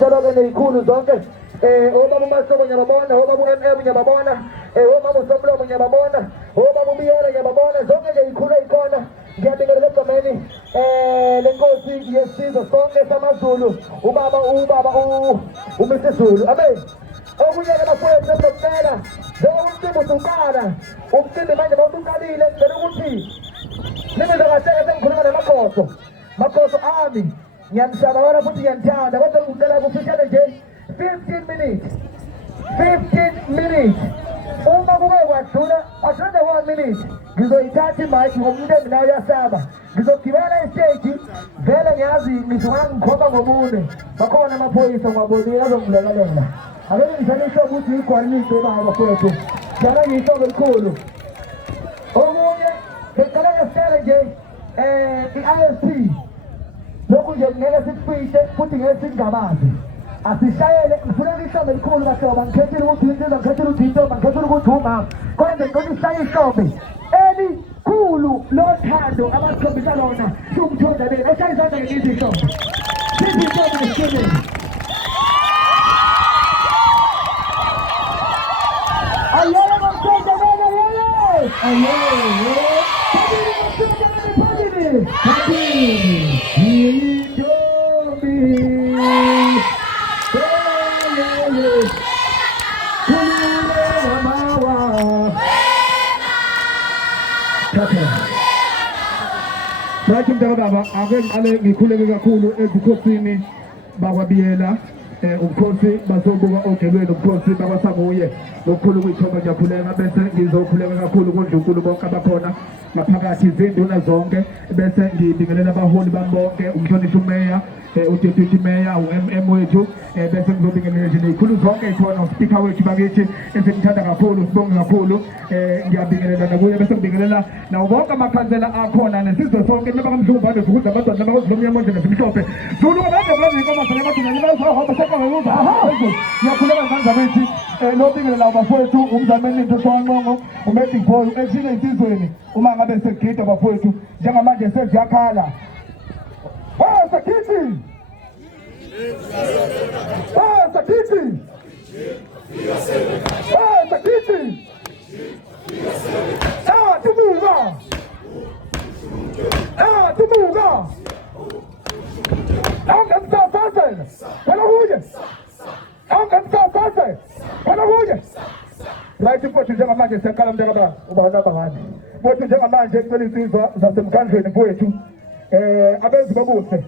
Salome ney'khulu zonke obaba uMasobo ngiyababona, obaba uMM ngiyababona, obaba uSomlomo ngiyababona, obaba uBiyela ngiyababona, zonke nje iy'khulu ey'khona ngiyabingelela egcameni lenkosi yesizwe sonke samaZulu, ubaba uMr Zulu, amen. Okunye-ke bafowethu sekunomcela njengoba umcimbi usuqala, umcimbi manje mawusuqalile ngicela ukuthi ningizokaseke sengikhuluma namakhoso ami. Ngiyamsabana futhi ngiyamthanda kodwa ngicela kufishane nje 15 minutes 15 minutes. Uma kuke kwadlula 1 minute ngizoyithatha imike ngomuntu enginayo yasaba, ngizogibela estage vele ngiyazi ngisuka ngikhomba ngobune, bakhona amaphoyisa ngwabonile azongilekelela. Ake ngishane isho ukuthi igwaliso baba bafowethu, ngiyala ngiyihlobo elikhulu. Okunye ngicela ngesicele nje i-ISP lokhu nje ngeke sikufihle futhi ngeke singabazi, asishayele. Ngifuna ihlobo elikhulu kaHlobo, ngikhethile ukuthi insizwa, ngikhethile ukuthi intombi, ngikhethile ukuthi umama, kodwa ngicela ishaye ihlobo elikhulu lothando abasikhombisa lona siwumthoda beni. Eshaya izandla ngithi ihlobo sithi intombi nesithebeni. Ayele mamthoda bena yele ayele Bathi mntakababa ake ngiqale ngikhuleke kakhulu ebukhosini bakwaBiyela, ubukhosi basobuka ogelweni, ubukhosi bakwaSabuye, lokukhulu kuyithomba ngiyakhuleka, bese ngizokhuleka kakhulu koNdlunkulu bonke abakhona ngaphakathi, izinduna zonke, bese ngibingelela abaholi bami bonke, umhlonishwa umeya, uDeputy Mayor, uMM wethu, bese ngizobingelela nje ney'khulu zonke ey'khona, uSpeaker wethu bakithi esimthanda kakhulu, sibonge kakhulu, ngiyabingelela nakuye, bese ngibingelela nawo bonke amakhansela akhona nesizwe sonke nabakamdlumba nevukuza abantwana nabakozilomnyama nje nesimhlophe Zulu abanye kulezi inkomo zanamaduna nibazohamba sekangakuza ngiyakhuleka ngandla bethi nobingelela abafowethu umzameni into sowanqongo uMedic Boy ethile insizweni uma ngabe segida abafowethu njengamanje seziyakhala sakithi sakithi sakithi tumuka angemsasazela wena kuye angemsasazela wena kuye right mfowethu. Njengamanje siyaqala mntakababa ubanabangani mfowethu, njengamanje kucela insizwa zasemkhandlweni mfowethu abenzi bobuhle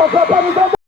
Atrapalhe